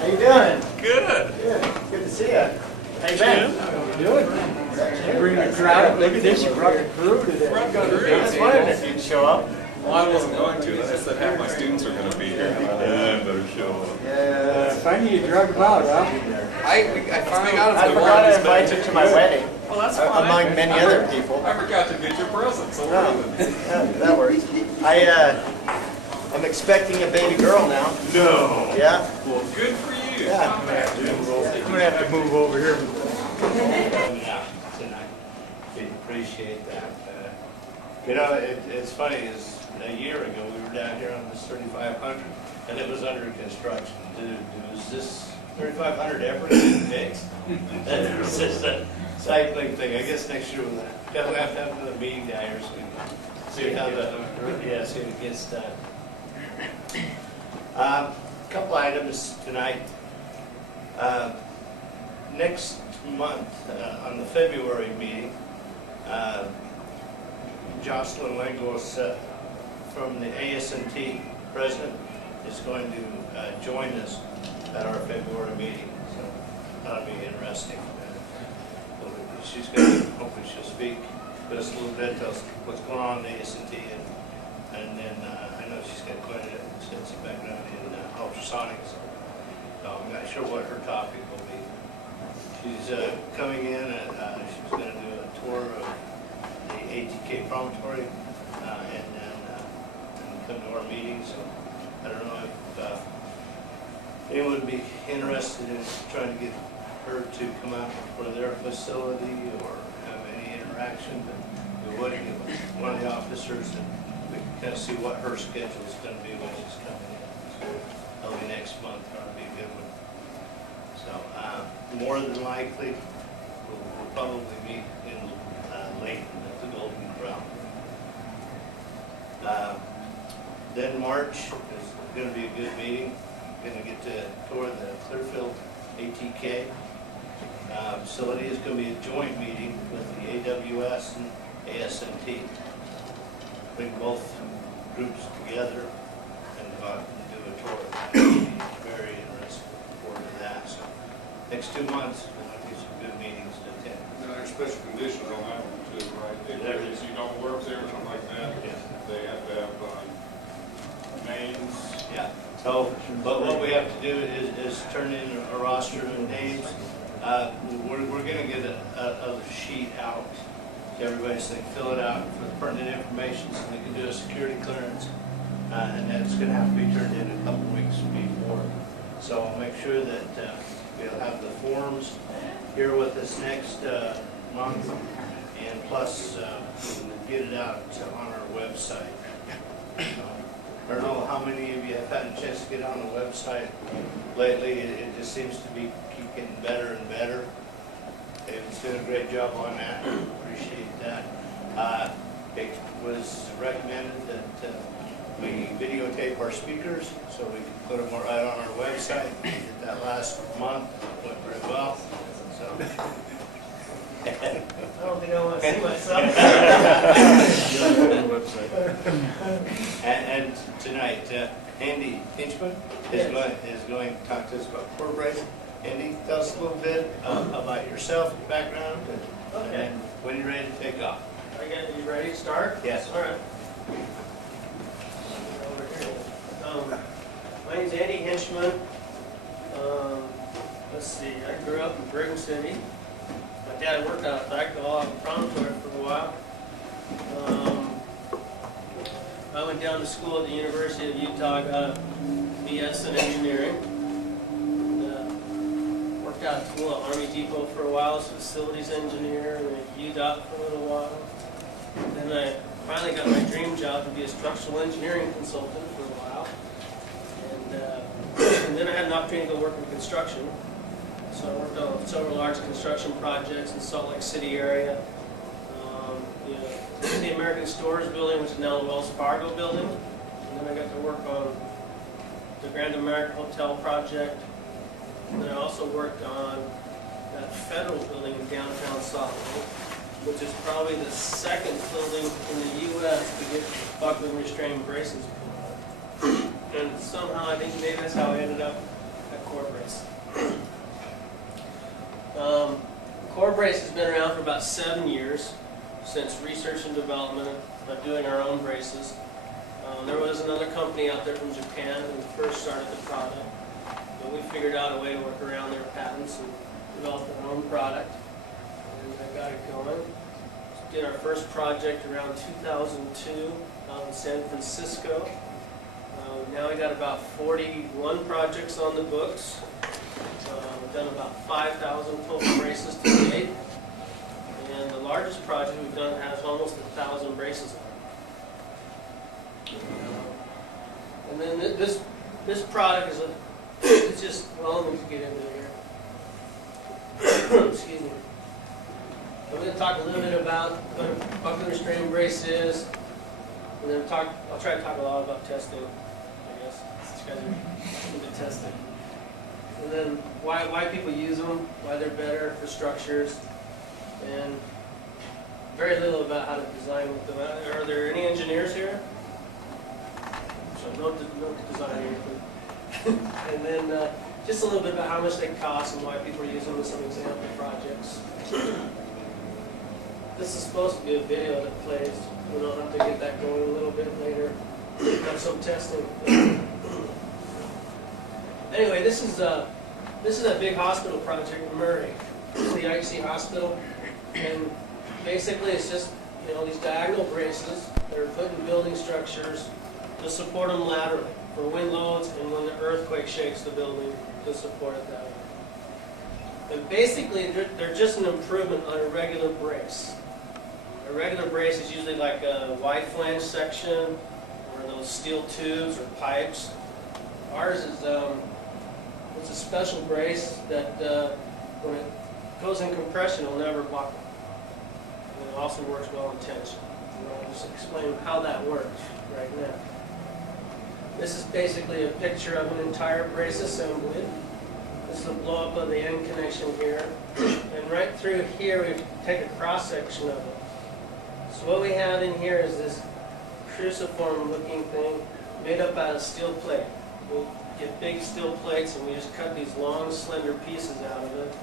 How you doing? Good. Good. Good to see you. How you been? Jim? You doing? You bring the crowd. Look at this. You brought the crew today. Brought the crew. I was wondering if you'd show up. Well, I wasn't going to. I said half my students are going to be here. I better show up. Yeah. Finally you drug them out, huh? I finally got I forgot to invite you to my wedding. Well, that's fine. Among many other people. I forgot to get your present, so No, we're even. that works. I'm expecting a baby girl now. No. Yeah? Well, good for you. Yeah. Not bad, Jim. I'm gonna have to move over here. Yeah, tonight. We appreciate that. You know, it's funny, is a year ago, we were down here on this 3500, and it was under construction. Was this 3500 ever get fixed? It was just a cycling thing. I guess next year we'll have to have another meeting down here so we can see how see if it gets done. Couple items tonight. Next month, on the February meeting, Jocelyn Langos from the ASNT president is going to join us at our February meeting. So that'll be interesting. She's going to, hopefully she'll speak to us a little bit, tell us what's going on in the ASNT, and then I know she's got quite an extensive background in ultrasonics. So I'm not sure what her topic will be. She's coming in and she's going to do a tour of the ATK promontory and then come to our meeting. So I don't know if anyone would be interested in trying to get her to come out for their facility or have any interaction, but we would get one of the officers and we can kind of see what her schedule is going to be when she's coming in. So that'll be next month. That'll be a good one. So more than likely, we'll probably meet in Layton at the Golden Corral. Then March is going to be a good meeting. Going to get to tour the Clearfield ATK facility. Is going to be a joint meeting with the AWS and ASNT. Bring both groups together and go out and do a tour. Very interesting. Look forward to that. So next 2 months, we'll get some good meetings to attend. And there's special conditions on that one too, right? There is. If you don't work there or something like that, Yeah. they have to have names. Yeah. So, but what we have to do is turn in a roster of names. We're going to get a sheet out to everybody so they can fill it out for the pertinent information so they can do a security clearance. And then it's going to have to be turned in a couple weeks before. So I'll make sure that we'll have the forms here with us next month, and plus we'll get it out on our website. I don't know how many of you have had a chance to get on the website lately. It just seems to be keep getting better and better. David's doing a great job on that. Appreciate that. It was recommended that we videotape our speakers so we can put them right on our website. We did that last month. Went very well. So. I don't think I want to see myself. And tonight, Andy Hinchman is going to talk to us about Corebrace. Andy, tell us a little bit about yourself, your background, and then when you're ready to take off. You ready to start? Yes. All right. My name's Andy Hinchman. Let's see, I grew up in Brigham City. My dad worked out at Bagdell Promontory for a while. I went down to school at the University of Utah, got a BS in engineering. Worked out at school at Army Depot for a while as a facilities engineer, and at UDOT for a little while. Then I finally got my dream job to be a structural engineering consultant for a while. And then I had an opportunity to go work in construction. So I worked on several large construction projects in the Salt Lake City area. The American Stores building, which is now the Wells Fargo building. And then I got to work on the Grand American Hotel project. And then I also worked on that federal building in downtown Salt Lake, which is probably the second building in the U.S. to get buckling restrained braces put on. And somehow I think maybe that's how I ended up at Corebrace. Corebrace has been around for about 7 years, since research and development of doing our own braces. There was another company out there from Japan who first started the product, but we figured out a way to work around their patents and developed our own product, and I got it going. Did our first project around 2002 out in San Francisco. Now we got about 41 projects on the books. We've done about 5,000 total braces to date, and the largest project we've done has almost 1,000 braces on it. And then this product is it's just, well, let me get into it here. Excuse me. I'm going to talk a little bit about what a buckle restrained brace is, and then I'll try to talk a lot about testing, I guess. These guys are into testing. And then why people use them, why they're better for structures, and very little about how to design with them. Are there any engineers here? So no design anything. And then just a little bit about how much they cost and why people are using them with some example projects. This is supposed to be a video that plays. We'll have to get that going a little bit later. Have some testing. Anyway, this is a big hospital project in Murray, the IC hospital, and basically it's just these diagonal braces that are put in building structures to support them laterally for wind loads and when the earthquake shakes the building to support it that way. And basically they're just an improvement on a regular brace. A regular brace is usually like a wide flange section or those steel tubes or pipes. Ours is it's a special brace that when it goes in compression, it'll never buckle. And it also works well in tension. And I'll just explain how that works right now. This is basically a picture of an entire brace assembly. This is a blow up of the end connection here. And right through here, we take a cross section of it. So what we have in here is this cruciform looking thing made up out of steel plate. We'll get big steel plates and we just cut these long slender pieces out of it,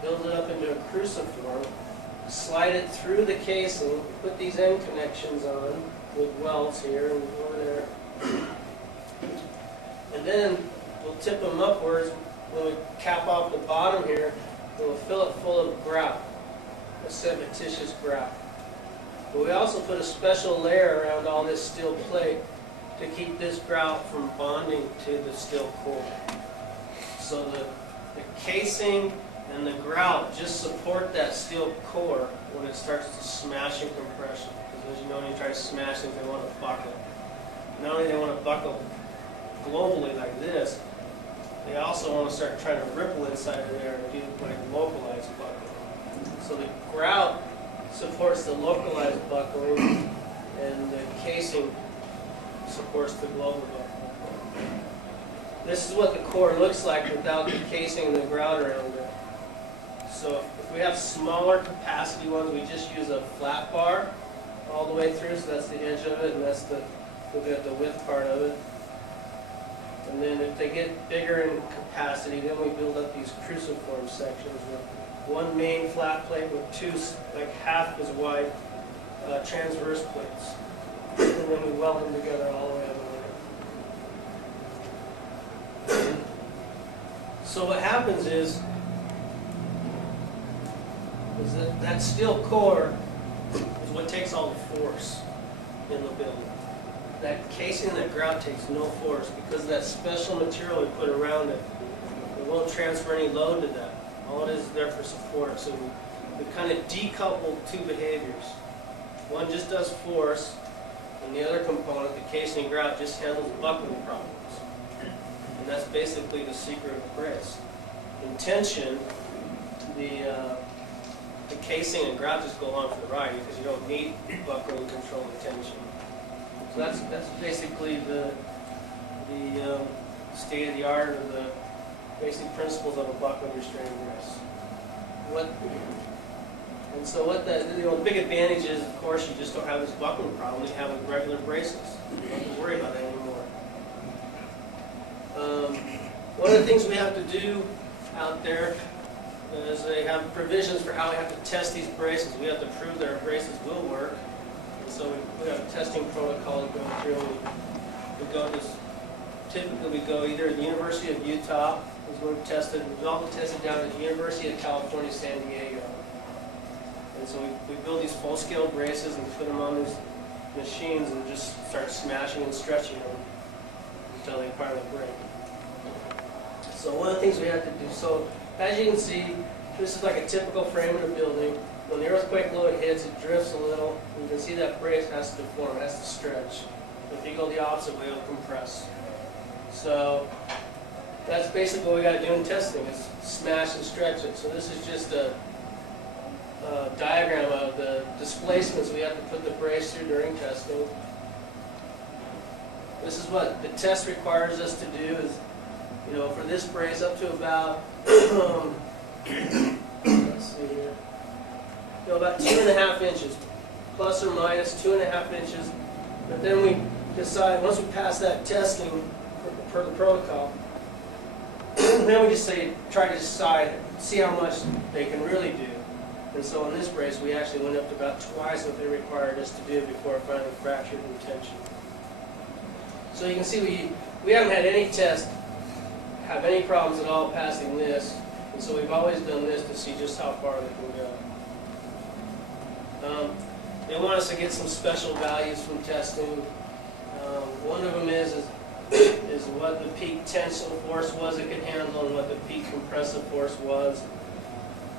build it up into a cruciform, slide it through the casing, put these end connections on with welds here and over there. And then we'll tip them upwards. When we cap off the bottom here, we'll fill it full of grout, a cementitious grout. But we also put a special layer around all this steel plate to keep this grout from bonding to the steel core. So the casing and the grout just support that steel core when it starts to smash in compression. Because as you know, when you try to smash things, they want to buckle. Not only do they want to buckle globally like this, they also want to start trying to ripple inside of there and do like localized buckling. So the grout supports the localized buckling, and the casing supports the global buckling. This is what the core looks like without the casing and the grout around it. So if we have smaller capacity ones, we just use a flat bar all the way through, so that's the edge of it, and that's the width part of it. And then if they get bigger in capacity, then we build up these cruciform sections with one main flat plate with two, like half as wide transverse plates. And then we weld them together all the way over there. So what happens is that steel core is what takes all the force in the building. That casing and that grout takes no force because of that special material we put around it. It won't transfer any load to that. All it is there for support. So we kind of decouple two behaviors. One just does force, and the other component, the casing and grout, just handles buckling problems. And that's basically the secret of the brace. In tension, the casing and grout just go along for the ride because you don't need buckling control and tension. So that's basically the state of the art or the basic principles of a buckling restrained brace. The big advantage is, of course, you just don't have this buckling problem you have with regular braces. You don't have to worry about it anymore. One of the things we have to do out there is they have provisions for how we have to test these braces. We have to prove that our braces will work. And so we have a testing protocol to go through. We go to, typically we go either at the University of Utah, is where we tested. We've also tested down at the University of California, San Diego. And so we build these full-scale braces and put them on these machines and just start smashing and stretching them until they finally break. So one of the things we have to do, so as you can see, this is like a typical frame in a building. When the earthquake load hits, it drifts a little. You can see that brace has to deform, it has to stretch. If you go the opposite way, it'll compress. So that's basically what we got to do in testing, is smash and stretch it. So this is just a diagram of the displacements we have to put the brace through during testing. This is what the test requires us to do, is, you know, for this brace up to about, let's see here, you know, about 2.5 inches, plus or minus 2.5 inches. But then we decide, once we pass that testing per the protocol, then we just try to decide, see how much they can really do. And so in this brace, we actually went up to about twice what they required us to do before it finally fractured in tension. So you can see we haven't had any test have any problems at all passing this, and so we've always done this to see just how far they can go. They want us to get some special values from testing. One of them is what the peak tensile force was it could handle and what the peak compressive force was.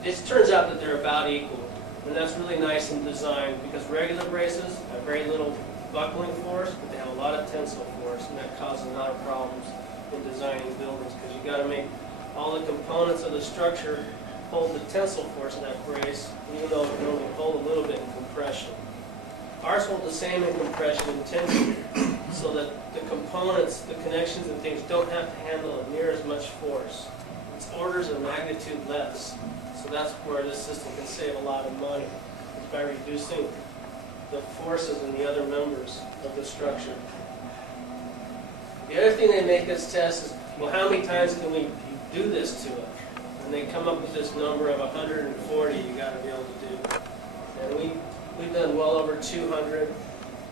It turns out that they're about equal, and that's really nice in design, because regular braces have very little buckling force, but they have a lot of tensile force, and that causes a lot of problems in designing buildings, because you got to make all the components of the structure hold the tensile force of that brace, even though it can only hold a little bit in compression. Ours hold the same in compression and tension, so that the components, the connections and things don't have to handle near as much force. It's orders of magnitude less. So that's where this system can save a lot of money, by reducing the forces in the other members of the structure. The other thing they make us test is, well, how many times can we do this to it? And they come up with this number of 140 you got to be able to do. And we've done well over 200.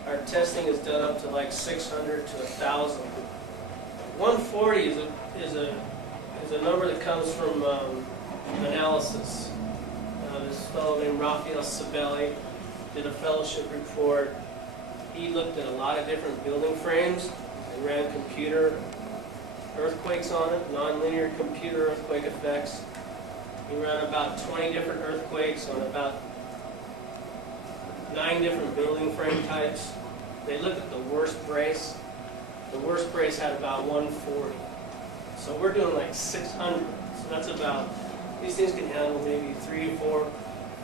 Our testing is done up to like 600 to 1,000. 140 is a number that comes from analysis. This fellow named Raphael Sabelli did a fellowship report. He looked at a lot of different building frames and ran computer earthquakes on it, nonlinear computer earthquake effects. He ran about 20 different earthquakes on about 9 different building frame types. They looked at the worst brace. The worst brace had about 140. So we're doing like 600. So that's about, these things can handle maybe 3, 4,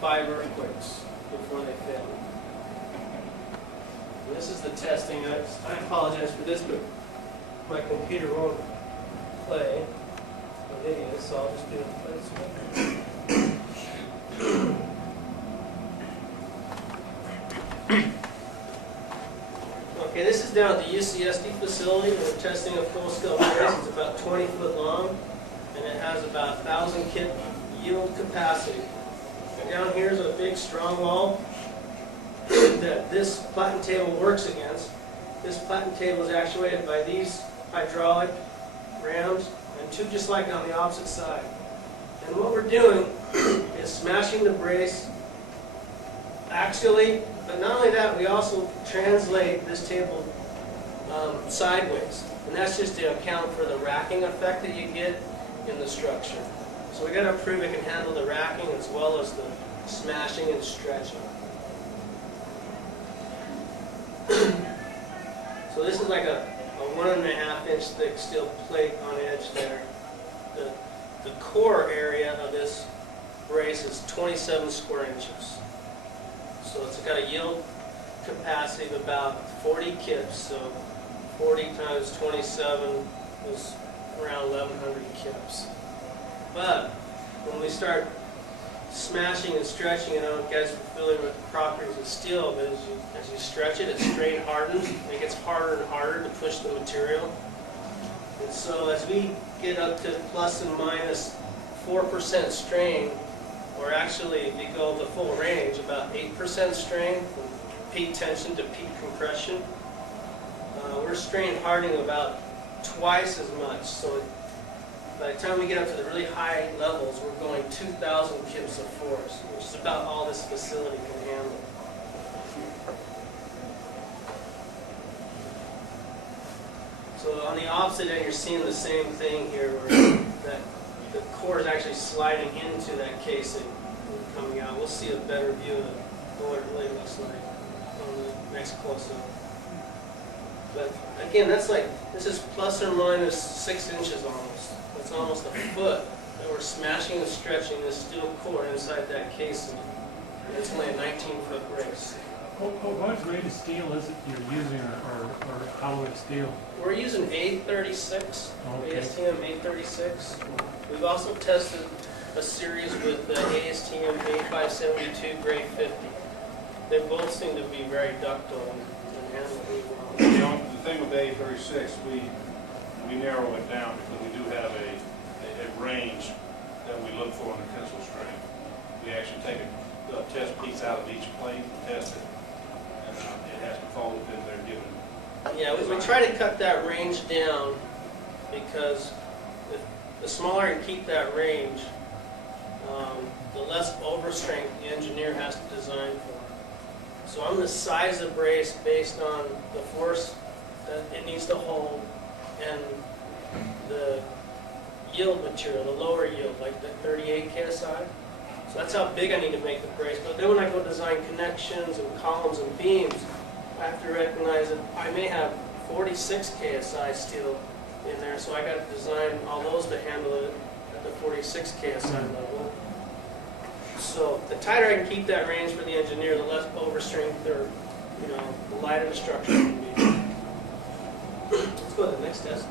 5 earthquakes before they fail. And this is the testing. I apologize for this, but my computer won't play the video, so I'll just do it this way. Okay, this is down at the UCSD facility. We're testing a full-scale brace. It's about 20 foot long, and it has about 1,000 kit yield capacity. And down here is a big strong wall that this platen table works against. This platen table is actuated by these hydraulic rams, and 2 just like it on the opposite side. And what we're doing is smashing the brace axially, but not only that, we also translate this table sideways. And that's just to account for the racking effect that you get in the structure. So we got to prove it can handle the racking as well as the smashing and stretching. So this is like a 1.5 inch thick steel plate on edge there. The core area of this brace is 27 square inches. So it's got a yield capacity of about 40 kips. So 40 times 27 is around 1,100 kips. But when we start smashing and stretching it, I don't know if you guys are familiar with the properties of steel, but as you stretch it, it strain hardens. It gets harder and harder to push the material. And so as we get up to plus and minus 4% strain, or actually, if you go the full range, about 8% strain from peak tension to peak compression. We're strain hardening about twice as much, so by the time we get up to the really high levels, we're going 2,000 kips of force, which is about all this facility can handle. So on the opposite end, you're seeing the same thing here, where that the core is actually sliding into that casing and coming out. We'll see a better view of what it really looks like on the next close-up. But again, that's like, this is plus or minus 6 inches almost. That's almost a foot that we're smashing and stretching this steel core inside that casing. And it's only a 19-foot brace. What grade of steel is it you're using, or alloy steel? We're using A36, Okay. ASTM A36. We've also tested a series with the ASTM A572 grade 50. They both seem to be very ductile and handle really well. The thing with the A36, we narrow it down because we do have a range that we look for in the tensile strain. We actually take a test piece out of each plate and test it, and it has to fall within their given. Yeah, we try to cut that range down because if the smaller you keep that range, the less overstrength the engineer has to design for. So I'm going to size the brace based on the force that it needs to hold and the yield material, the lower yield, like the 38 KSI. So that's how big I need to make the brace. But then when I go design connections and columns and beams, I have to recognize that I may have 46 KSI steel in there, so I got to design all those to handle it at the 46 KSI level. So the tighter I can keep that range for the engineer, the less overstrength or, the lighter the structure can be. Let's go to the next test.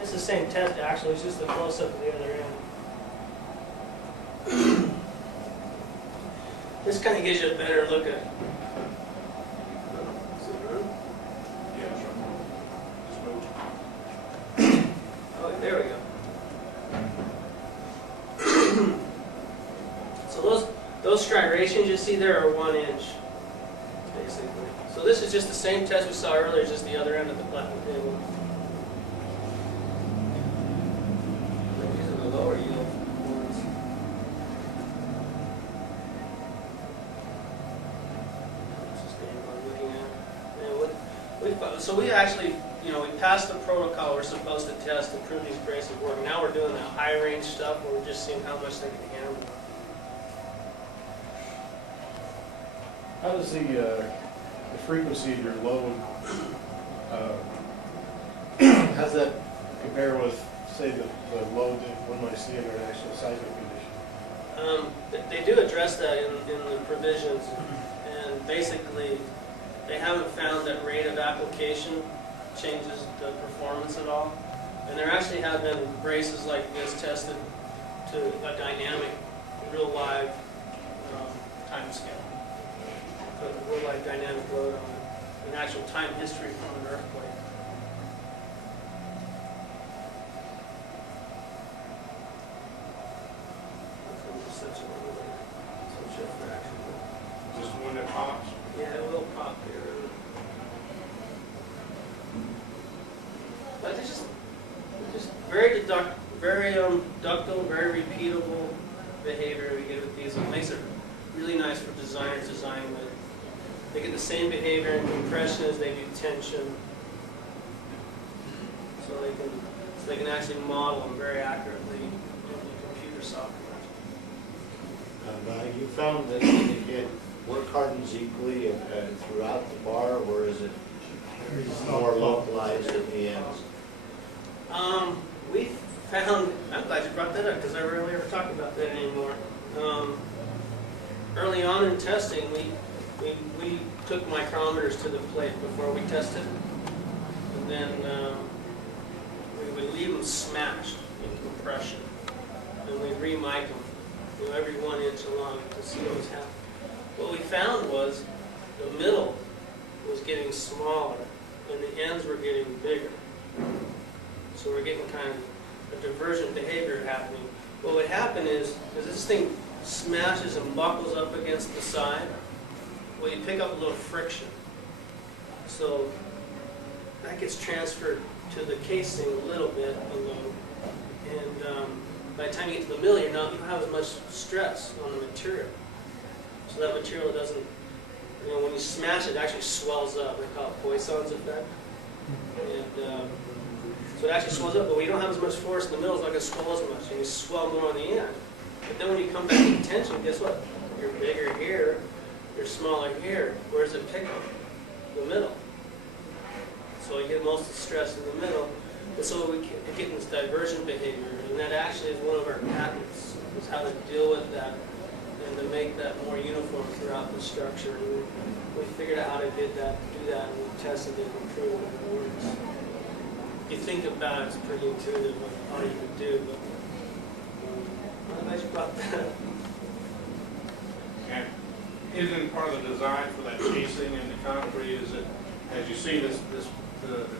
It's the same test actually, it's just a close-up of the other end. This kind of gives you a better look at. Yeah, that's right. Just move. Oh, there we go. So those striations you see there are 1 inch, basically. So this is just the same test we saw earlier, just the other end of the platinum table. These are the lower yield ones. This is what I'm looking at. And so we actually, we passed the protocol we're supposed to test to prove these braces work. Now we're doing the high range stuff where we're just seeing how much they can handle. How does the frequency of your load, how does that compare with, say, the load that one might see in an actual seismic condition? They do address that in the provisions, and basically they haven't found that rate of application changes the performance at all. And there actually have been braces like this tested to a dynamic, real live time scale. Put a real live dynamic load on it, an actual time history from an earthquake. Just the one that pops. Yeah, it will pop here. But it's just very ductile, very repeatable behavior we get with these. It makes it really nice for designers designing with. They get the same behavior in compression as they do tension, so they can actually model them very accurately in the computer software. You found that it work hardens equally throughout the bar, or is it more localized at the ends? We found, I'm glad you brought that up because I rarely ever talk about that anymore. Early on in testing, we took micrometers to the plate before we tested, and then we would leave them smashed in compression, and we'd re-mic them, every 1 inch along to see what was happening. What we found was the middle was getting smaller, and the ends were getting bigger. So we're getting kind of a divergent behavior happening. What would happen is this thing smashes and buckles up against the side, well, you pick up a little friction. So that gets transferred to the casing a little bit, and by the time you get to the middle, you don't have as much stress on the material. So that material doesn't, when you smash it, it actually swells up. They call it Poisson's effect. And so it actually swells up, but when you don't have as much force in the middle, it's not going to swell as much, and you swell more on the end. But then when you come back to tension, guess what? You're bigger here, you're smaller here. Where does it pick up? The middle. So you get most of the stress in the middle. And so we get this divergent behavior, and that actually is one of our patents, is how to deal with that and to make that more uniform throughout the structure. And we figured out how to do that, and we tested it and proved that it works. If you think about it, it's pretty intuitive what all you can do, but I'm glad you brought that. And isn't part of the design for that casing in the concrete is that, as you see the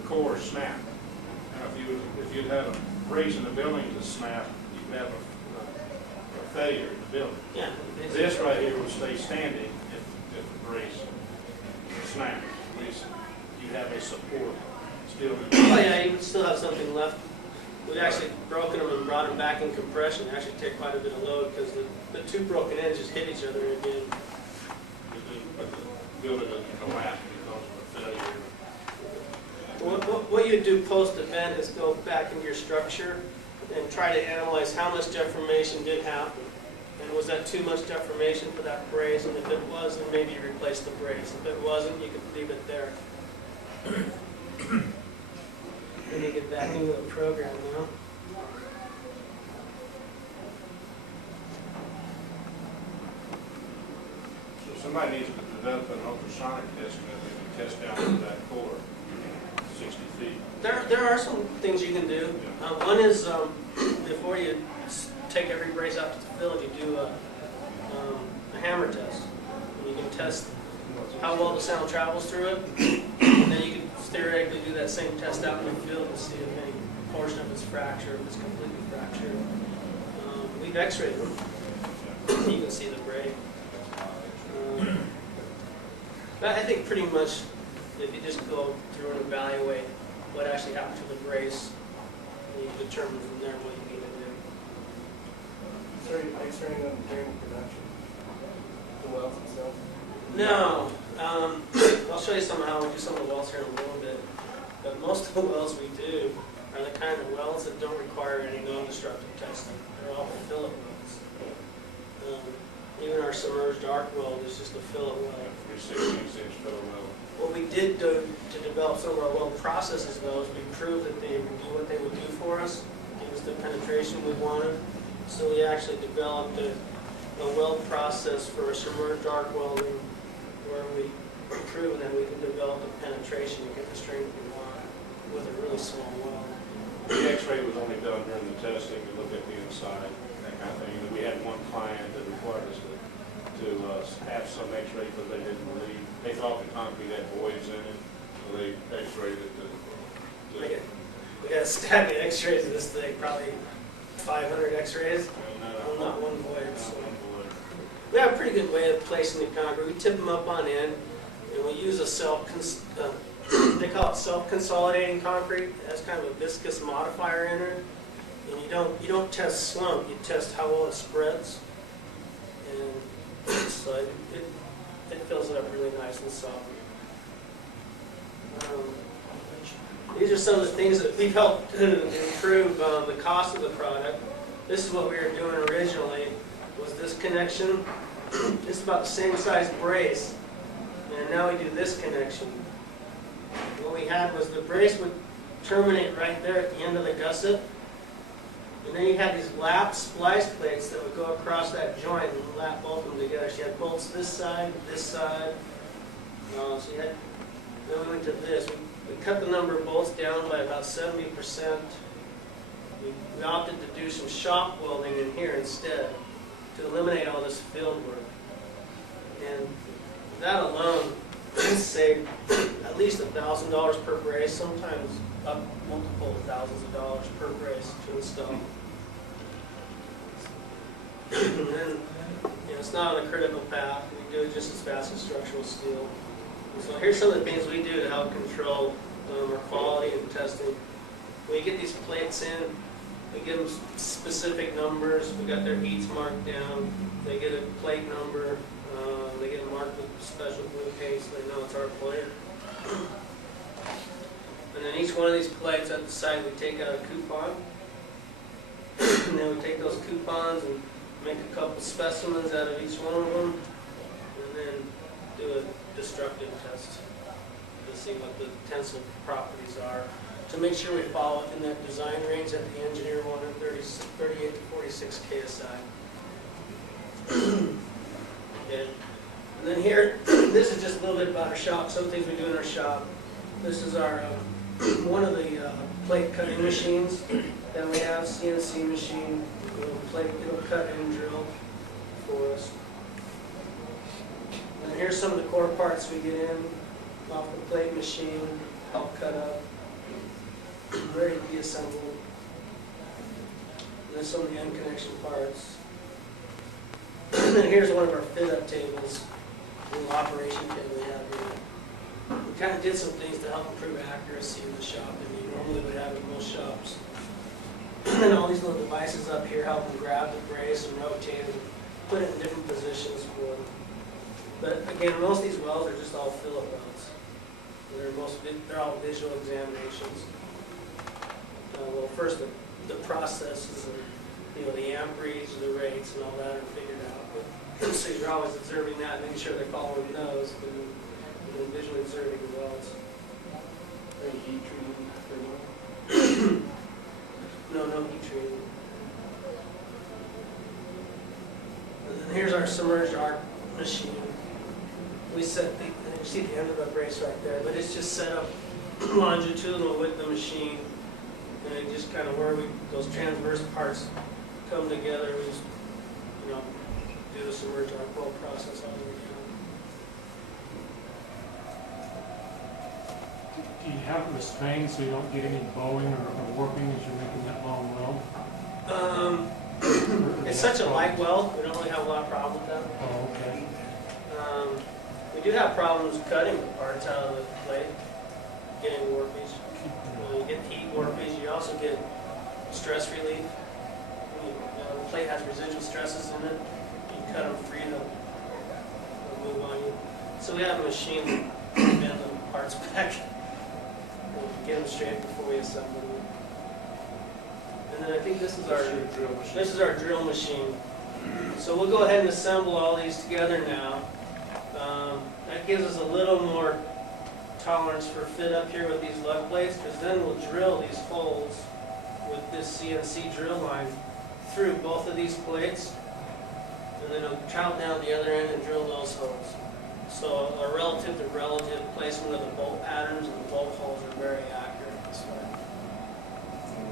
core snap. Now, if you'd have a brace in the building to snap, you'd have a failure in the building. Yeah. This right here would stay standing if the brace snapped. At least you have a support still in the Oh yeah, you would still have something left. We've actually broken them and brought them back in compression. They actually take quite a bit of load because the two broken ends just hit each other again. But the building doesn't collapse because of a failure. What you do post-event is go back into your structure and try to analyze how much deformation did happen. And was that too much deformation for that brace? And if it was, then maybe you replace the brace. If it wasn't, you could leave it there. Then you get back into the program now. So somebody needs to develop an ultrasonic test that they can test down to that core, 60 feet. There are some things you can do. One is before you take every brace out to the field, you do a hammer test. And you can test how well the sound travels through it. And then you can theoretically do that same test out in the field and see if any portion of it's fractured, if it's completely fractured. We've x-rayed them. You can see the break. But I think pretty much if you just go through and evaluate what actually happened to the brace, you can determine from there what you need to do. Is there any x-raying them during production? The wells themselves? No. I'll show you some how we do some of the wells here in a little bit. But most of the wells we do are the kind of wells that don't require any non-destructive testing. They're all fillet wells. Even our submerged arc weld is just a fillet weld. Your 16-inch fillet weld. What we did to develop some of our weld processes, though, is we proved that they would do what they would do for us, give us the penetration we wanted. So we actually developed a weld process for a submerged arc welding where we proved that we could develop the penetration and get the strength we want with a really small weld. The x-ray was only done during the testing to look at the inside, that kind of thing. And we had one client that required us to have some x-ray because they didn't believe, they thought the concrete had voids in it, so they x-rayed it. We got a stack of x-rays of this thing, probably 500 x-rays. Not one void. So. We have a pretty good way of placing the concrete. We tip them up on end, and we use a they call it self-consolidating concrete. It has kind of a viscous modifier in it, and you don't test slump. You test how well it spreads, and so it fills it up really nice and soft. These are some of the things that we've helped to improve the cost of the product. This is what we were doing originally. Was this connection? It's about the same size brace, and now we do this connection. What we had was the brace would terminate right there at the end of the gusset, and then you had these lap splice plates that would go across that joint and lap both of them together. So you had bolts this side. So you had. Then we went to this. We cut the number of bolts down by about 70%. We opted to do some shock welding in here instead to eliminate all this field work. And that alone saved at least $1,000 per brace, sometimes up multiple thousands of dollars per brace to install. And then, it's not on a critical path. We do it just as fast as structural steel. And so here's some of the things we do to help control our quality and testing. When you get these plates in, we give them specific numbers. We got their heats marked down. They get a plate number. They get marked with special blue paint so they know it's our plate. And then each one of these plates at the side, we take out a coupon. And then we take those coupons and make a couple specimens out of each one of them, and then do a destructive test to see what the tensile properties are, to make sure we fall within that design range that the engineer wanted, 38 to 46 KSI. And then here, this is just a little bit about our shop, some things we do in our shop. This is our one of the plate cutting machines that we have, CNC machine. It'll cut and drill for us. And here's some of the core parts we get in off the plate machine, all cut up, ready to be assembled. And then some of the end connection parts. And then here's one of our fit-up tables, a little operation table we have here. We kind of did some things to help improve accuracy in the shop than you normally would have in most shops. And all these little devices up here help them grab the brace and rotate and put it in different positions for them. But again, most of these welds are just all fill-up welds. They're all visual examinations. Well, first the processes and the amperage, the rates, and all that are figured out. But, so you're always observing that, making sure they're following those, and then visually observing the welds. Any heat treating? No heat treating. And then here's our submerged arc machine. We set you see the end of the brace right there, but it's just set up longitudinal with the machine, and it just kind of those transverse parts come together. We just do the submerged arc weld process all the way down. Do you have it restrained so you don't get any bowing or warping as you're making that long weld? It's such a light weld, we don't really have a lot of problem with that. Oh, okay. We do have problems cutting the parts out of the plate, getting warpage. You get heat warpage, you also get stress relief. The plate has residual stresses in it. You cut them free, they'll move on you. So we have a machine to bend the parts back. Get them straight before we assemble them. And then I think this is our drill machine. So we'll go ahead and assemble all these together now. That gives us a little more tolerance for fit up here with these lug plates, because then we'll drill these holes with this CNC drill line through both of these plates, and then it'll travel down the other end and drill those holes. So a relative to relative placement of the bolt patterns and the bolt holes are very accurate this way.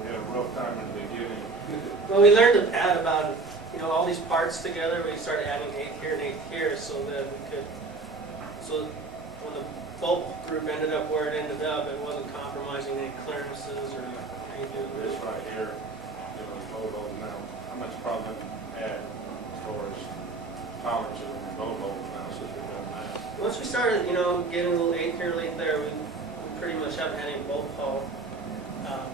We had a rough time in the beginning. Well, we learned to add about all these parts together. We started adding 8 here and 8 here so that we could. So when the bolt group ended up where it ended up, it wasn't compromising any clearances or anything. This right here, the bolt hole now, how much problem add as far as tolerances on the bolt hole now since we've done that? Once we started, getting a little 8 here, 8 there, we pretty much haven't had any bolt hole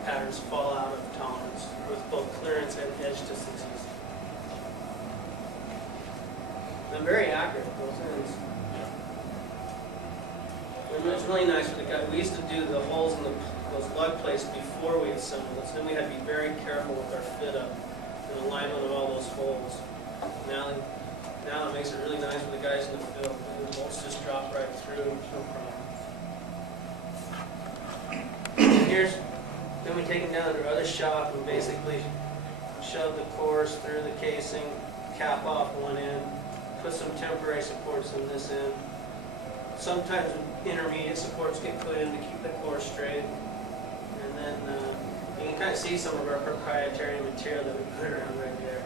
patterns fall out of tolerance with both clearance and edge distances. They're very accurate, those ends. It's really nice for the guy. We used to do the holes in those lug plates before we assembled it, so then we had to be very careful with our fit up and alignment of all those holes. Now it makes it really nice for the guys in the field. The bolts just drop right through, no problem. Then we take them down to our other shop and basically shove the cores through the casing, cap off one end, put some temporary supports in this end. Sometimes intermediate supports get put in to keep the core straight. And then you can kind of see some of our proprietary material that we put around right there.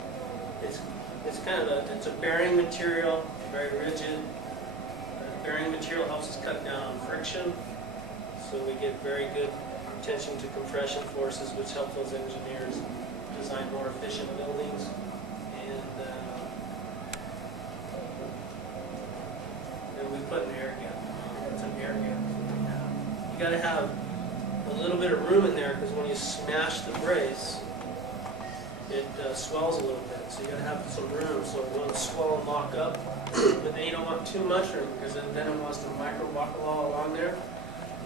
It's kind of it's a bearing material, very rigid. Bearing material helps us cut down on friction, so we get very good tension to compression forces, which help those engineers design more efficient buildings. And we put an air gap. It's an air gap. You got to have a little bit of room in there because when you smash the brace, it swells a little bit. So you got to have some room so it won't swell and lock up. But then you don't want too much room because then it wants to micro buckle all along there.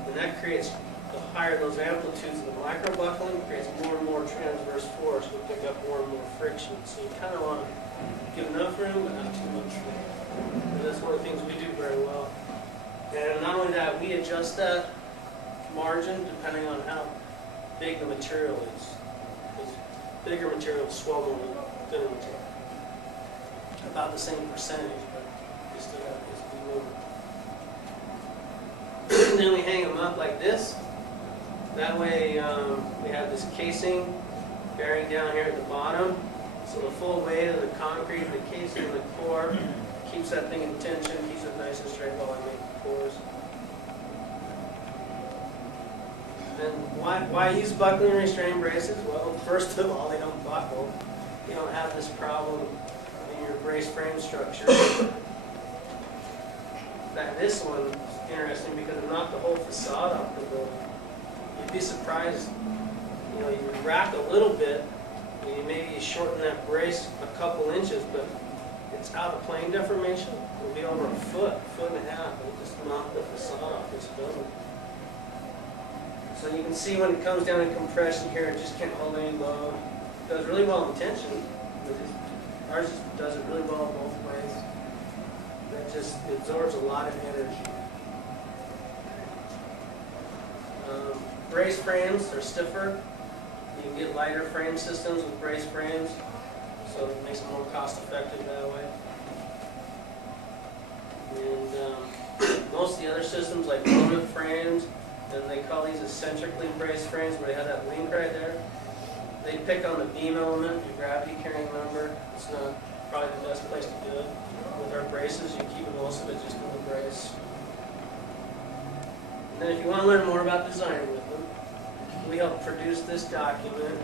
And that creates, the higher those amplitudes of the micro buckling, creates more and more transverse force, will pick up more and more friction. So you kind of want to give enough room, but not too much room. And that's one of the things we do very well. And not only that, we adjust that margin depending on how big the material is. Because bigger material swell more than thinner material. About the same percentage, but we still have this move. Then we hang them up like this. That way we have this casing bearing down here at the bottom. So the full weight of the concrete, the casing, and the core keeps that thing in tension, keeps it nice and straight while I make the cores. And why use buckling and restrained braces? Well, first of all, they don't buckle. You don't have this problem in your brace frame structure. This one's interesting because it knocked the whole facade off the building. You'd be surprised, you know, you rack a little bit, and you maybe shorten that brace a couple inches, but it's out of plane deformation. It'll be over a foot and a half, and it just knocked the facade off this building. So you can see when it comes down in compression here, it just can't hold any load. It does really well in tension. Ours just does it really well both ways. That just absorbs a lot of energy. Brace frames are stiffer. You can get lighter frame systems with brace frames, so it makes it more cost effective that way. And most of the other systems like moment frames, and they call these eccentrically braced frames where they have that link right there. They pick on the beam element, your gravity carrying member. It's not probably the best place to do it. With our braces, you keep most of it just in the brace. And then if you want to learn more about designing with them, we help produce this document.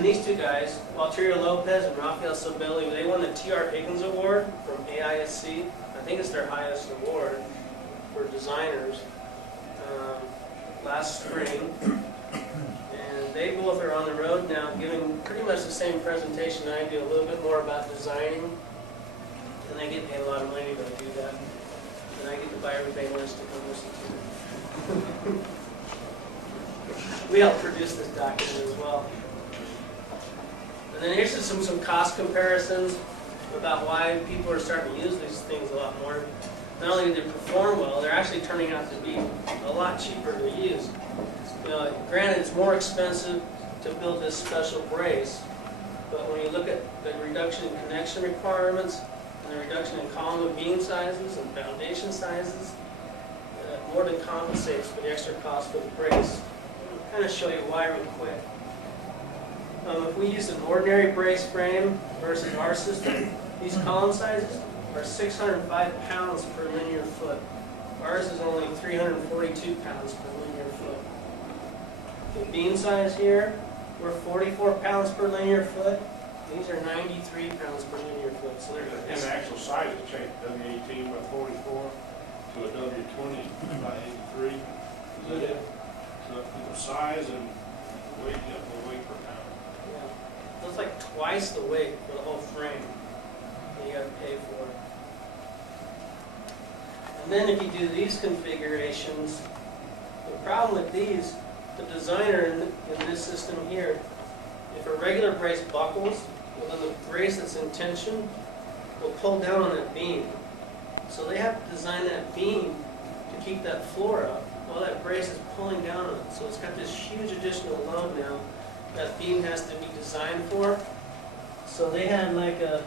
These two guys, Walterio Lopez and Rafael Sobelli, they won the T.R. Higgins Award from AISC. I think it's their highest award for designers last spring. And they both are on the road now giving pretty much the same presentation I do, a little bit more about designing. And they get paid a lot of money to do that. And I get to buy everybody lunch to come listen to it. We help produce this document as well. And then here's just some cost comparisons about why people are starting to use these things a lot more. Not only do they perform well, they're actually turning out to be a lot cheaper to use. You know, granted, it's more expensive to build this special brace, but when you look at the reduction in connection requirements and the reduction in column and beam sizes and foundation sizes, more than compensates for the extra cost for the brace. I'll kind of show you why real quick. If we use an ordinary brace frame versus our system, these column sizes are 605 pounds per linear foot. Ours is only 342 pounds per linear foot. The beam size here, we're 44 pounds per linear foot. These are 93 pounds per linear foot. So they're And the actual size has changed, W18 by 44 to a W20 by 83. Is that it? So the size and weight, the weight per pound. Yeah. So it's like twice the weight for the whole frame that you got to pay for. And then if you do these configurations, the problem with these, the designer in this system here, if a regular brace buckles, well then the brace that's in tension will pull down on that beam. So they have to design that beam to keep that floor up while that brace is pulling down on it. So it's got this huge additional load now that beam has to be designed for. So they had like a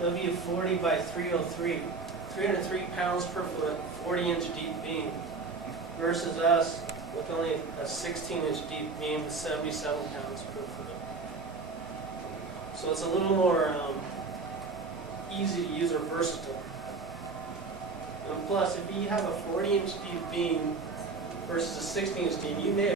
W40 by 303, 303 pounds per foot, 40-inch deep beam, versus us with only a 16-inch deep beam with 77 pounds per foot. So it's a little more easy to use or versatile. And plus, if you have a 40-inch deep beam versus a 16, Steve, you may have